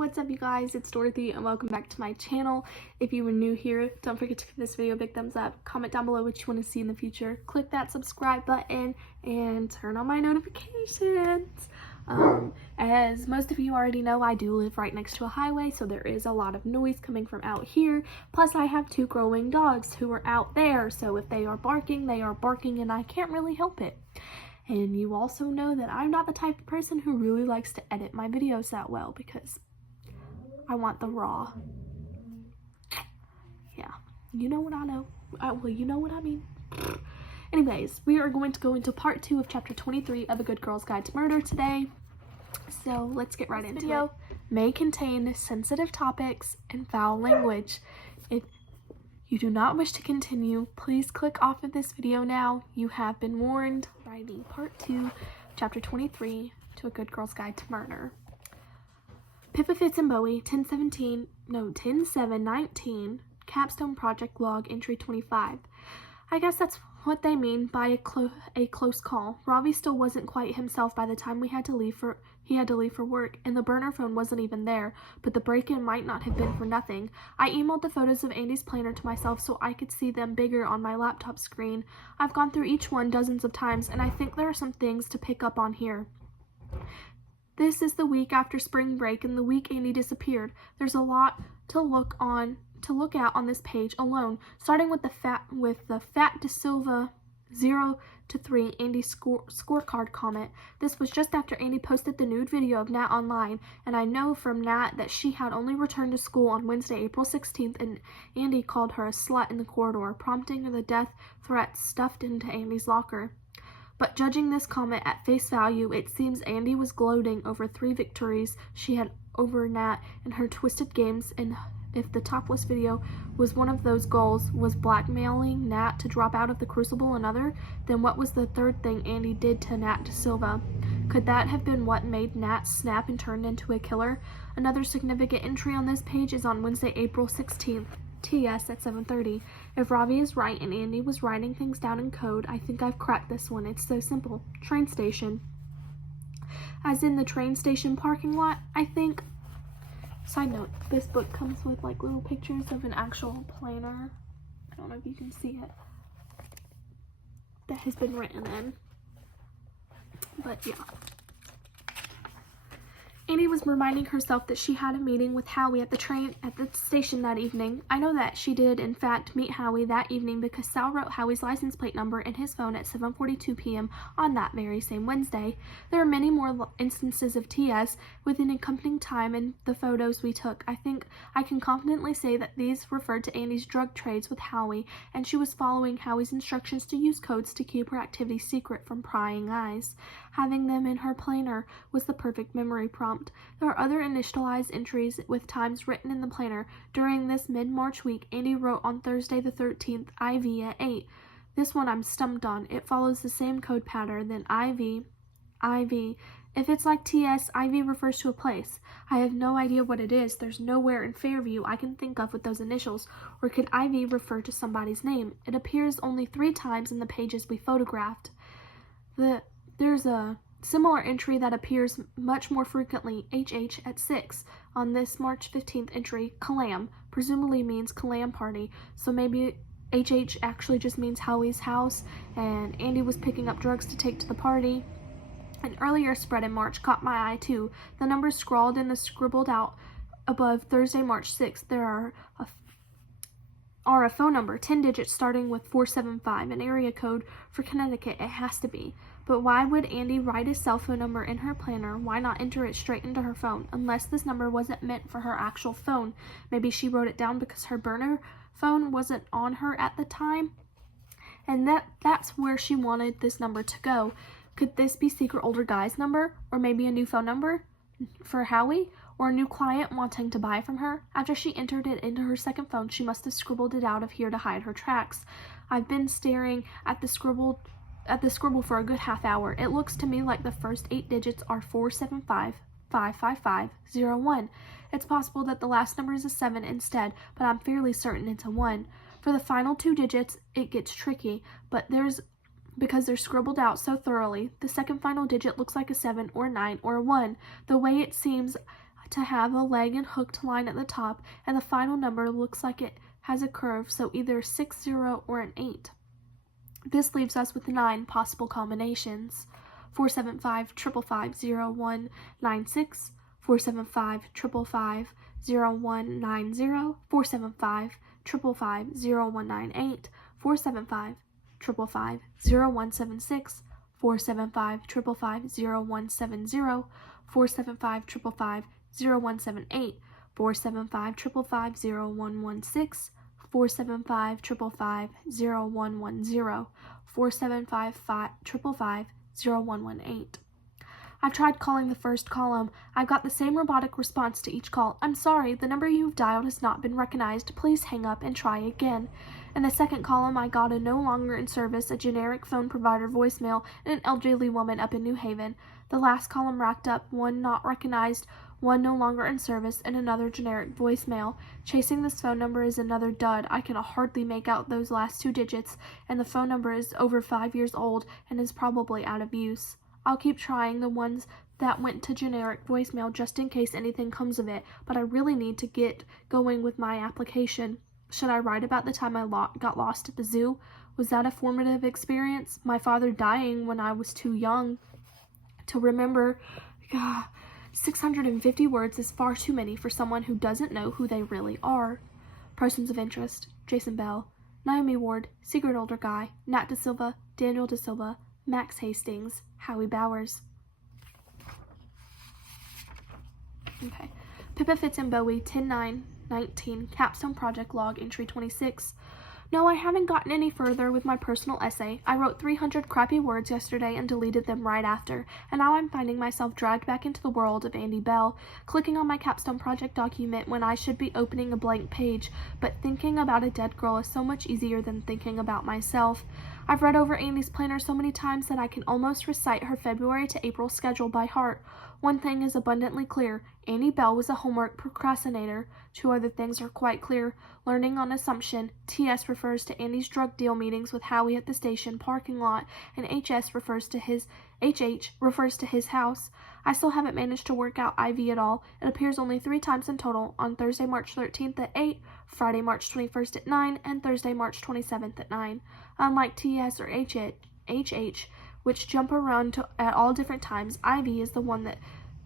what's up you guys, it's Dorothy and welcome back to my channel. If you are new here, don't forget to give this video a big thumbs up, comment down below what you want to see in the future, click that subscribe button, and turn on my notifications. As most of you already know, I do live right next to a highway, so there is a lot of noise coming from out here. Plus I have two growing dogs who are out there, so if they are barking and I can't really help it. And you also know that I'm not the type of person who really likes to edit my videos that well because I want the raw. Yeah, you know what I know. Well, you know what I mean. Anyways, we are going to go into part 2 of chapter 23 of A Good Girl's Guide to Murder today. So let's get right into it. May contain sensitive topics and foul language. If you do not wish to continue, please click off of this video now. You have been warned. Writing part 2, chapter 23, to A Good Girl's Guide to Murder. Pippa Fitz and Bowie, 10/7/19, Capstone Project Log, entry 25. I guess that's what they mean by a close call. Ravi still wasn't quite himself by the time he had to leave for work, and the burner phone wasn't even there, but the break-in might not have been for nothing. I emailed the photos of Andy's planner to myself so I could see them bigger on my laptop screen. I've gone through each one dozens of times, and I think there are some things to pick up on here. This is the week after spring break and the week Andy disappeared. There's a lot to look at on this page alone, starting with the Fat De Silva 0 to 3 Andy scorecard comment. This was just after Andy posted the nude video of Nat online, and I know from Nat that she had only returned to school on Wednesday, April 16th, and Andy called her a slut in the corridor, prompting the death threat stuffed into Andy's locker. But judging this comment at face value, it seems Andy was gloating over 3 victories she had over Nat in her twisted games, and if the topless video was one of those goals, was blackmailing Nat to drop out of the Crucible another, then what was the third thing Andy did to Nat De Silva? Could that have been what made Nat snap and turn into a killer? Another significant entry on this page is on Wednesday, April 16th, TS at 7:30. If Ravi is right and Andy was writing things down in code, I think I've cracked this one. It's so simple. Train station. As in the train station parking lot, I think. Side note, this book comes with like little pictures of an actual planner. I don't know if you can see it. That has been written in. But yeah. Andy was reminding herself that she had a meeting with Howie at the station that evening. I know that she did, in fact, meet Howie that evening because Sal wrote Howie's license plate number in his phone at 7:42 p.m. on that very same Wednesday. There are many more instances of TS with an accompanying time in the photos we took. I think I can confidently say that these referred to Andy's drug trades with Howie, and she was following Howie's instructions to use codes to keep her activities secret from prying eyes. Having them in her planner was the perfect memory prompt. There are other initialized entries with times written in the planner. During this mid-March week, Andy wrote on Thursday the 13th, IV at 8. This one I'm stumped on. It follows the same code pattern, then IV. If it's like TS, IV refers to a place. I have no idea what it is. There's nowhere in Fairview I can think of with those initials. Or could IV refer to somebody's name? It appears only 3 times in the pages we photographed. There's a similar entry that appears much more frequently, HH at 6. On this March 15th entry, Calam presumably means Calam party, so maybe HH actually just means Howie's house, and Andy was picking up drugs to take to the party. An earlier spread in March caught my eye too. The numbers scrawled in the scribbled out above Thursday, March 6th. There are a phone number, 10 digits starting with 475, an area code for Connecticut. It has to be. But why would Andy write his cell phone number in her planner? Why not enter it straight into her phone? Unless this number wasn't meant for her actual phone. Maybe she wrote it down because her burner phone wasn't on her at the time. And that's where she wanted this number to go. Could this be secret older guy's number? Or maybe a new phone number for Howie? Or a new client wanting to buy from her? After she entered it into her second phone, she must have scribbled it out of here to hide her tracks. I've been staring at the scribble for a good half hour. It looks to me like the first 8 digits are 475-555-01. It's possible that the last number is a 7 instead, but I'm fairly certain it's a 1. For the final 2 digits, it gets tricky, because they're scribbled out so thoroughly. The second final digit looks like a 7 or 9 or a 1. The way it seems to have a leg and hooked line at the top, and the final number looks like it has a curve, so either 6, 0, or an 8. This leaves us with 9 possible combinations: 475 555 0196, 475 555 0190, 475 555 0198, 475 555 0176, 475 555 0170, 475 555 0178, 475 555 0116, 475 555 0110, 475 555 0118. I've tried calling the first column. I got the same robotic response to each call. I'm sorry, the number you've dialed has not been recognized. Please hang up and try again. In the second column, I got a no longer in service, a generic phone provider voicemail, and an elderly woman up in New Haven. The last column racked up one not recognized, one no longer in service, and another generic voicemail. Chasing this phone number is another dud. I can hardly make out those last 2 digits, and the phone number is over 5 years old and is probably out of use. I'll keep trying the ones that went to generic voicemail just in case anything comes of it, but I really need to get going with my application. Should I write about the time I got lost at the zoo? Was that a formative experience? My father dying when I was too young to remember. 650 words is far too many for someone who doesn't know who they really are. Persons of interest: Jason Bell, Naomi Ward, Secret Older Guy, Nat Da Silva, Daniel Da Silva, Max Hastings, Howie Bowers. Okay. Pippa Fitz and Bowie, 10/9/19, Capstone Project Log, Entry 26. No, I haven't gotten any further with my personal essay. I wrote 300 crappy words yesterday and deleted them right after, and now I'm finding myself dragged back into the world of Andy Bell, clicking on my capstone project document when I should be opening a blank page, but thinking about a dead girl is so much easier than thinking about myself. I've read over Andy's planner so many times that I can almost recite her February to April schedule by heart. One thing is abundantly clear: Andy Bell was a homework procrastinator. 2 other things are quite clear: learning on assumption, TS refers to Andy's drug deal meetings with Howie at the station parking lot, and HH refers to his house. I still haven't managed to work out IV at all. It appears only 3 times in total: on Thursday, March 13th at 8, Friday, March 21st at 9, and Thursday, March 27th at 9. Unlike TS or HH, which jump around at all different times, IV is the one that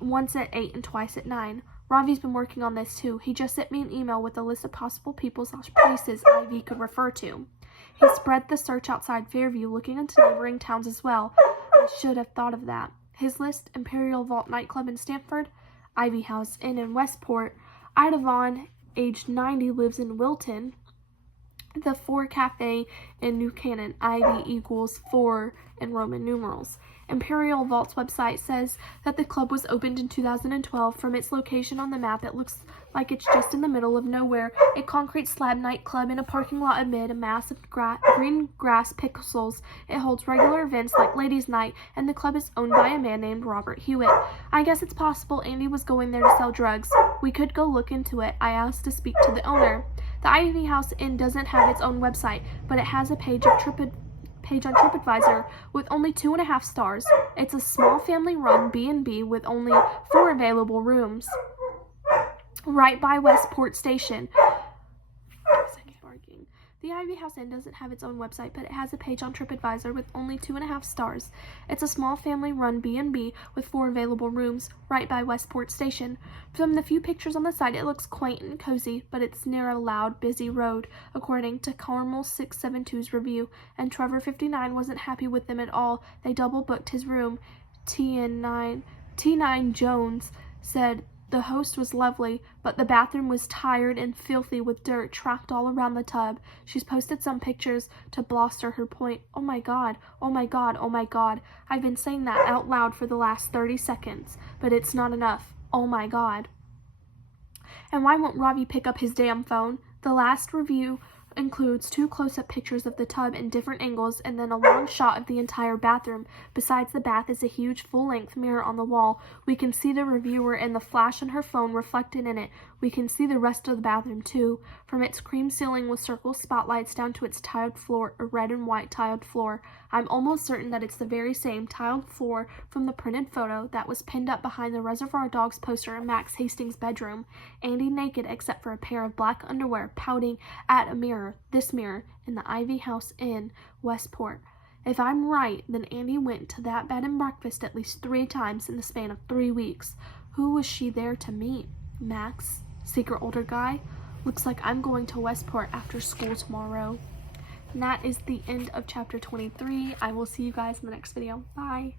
once at 8 and twice at 9. Ravi's been working on this too. He just sent me an email with a list of possible people/places IV could refer to. He spread the search outside Fairview, looking into neighboring towns as well. I should have thought of that. His list: Imperial Vault nightclub in Stamford, Ivy House Inn in Westport, Ida Vaughn, aged 90, lives in Wilton, the 4 Cafe in New Canaan, IV equals 4 in Roman numerals. Imperial Vault's website says that the club was opened in 2012. From its location on the map, it looks like it's just in the middle of nowhere, a concrete slab nightclub in a parking lot amid a mass of green grass pixels. It holds regular events like Ladies' Night, and the club is owned by a man named Robert Hewitt. I guess it's possible Andy was going there to sell drugs. We could go look into it. I asked to speak to the owner. The Ivy House Inn doesn't have its own website, but it has a page on TripAdvisor with only 2.5 stars. It's a small family-run B&B with only 4 available rooms, right by Westport Station. The Ivy House Inn doesn't have its own website, but it has a page on TripAdvisor with only 2.5 stars. It's a small family-run B&B with 4 available rooms, right by Westport Station. From the few pictures on the site, it looks quaint and cozy, but it's near a loud, busy road, according to Carmel 672's review, and Trevor 59 wasn't happy with them at all. They double-booked his room. T9 Jones said the host was lovely, but the bathroom was tired and filthy with dirt tracked all around the tub. She's posted some pictures to bolster her point. Oh my god, oh my god, oh my god. I've been saying that out loud for the last 30 seconds, but it's not enough. Oh my god. And why won't Ravi pick up his damn phone? The last review includes 2 close-up pictures of the tub in different angles and then a long shot of the entire bathroom. Besides the bath is a huge full-length mirror on the wall. We can see the reviewer and the flash on her phone reflected in it. We can see the rest of the bathroom too, from its cream ceiling with circle spotlights down to its tiled floor, a red and white tiled floor. I'm almost certain that it's the very same tiled floor from the printed photo that was pinned up behind the Reservoir Dogs poster in Max Hastings' bedroom. Andy naked except for a pair of black underwear, pouting at a mirror, this mirror, in the Ivy House in Westport. If I'm right, then Andy went to that bed and breakfast at least 3 times in the span of 3 weeks. Who was she there to meet? Max? Secret older guy? Looks like I'm going to Westport after school tomorrow. And that is the end of chapter 23. I will see you guys in the next video. Bye.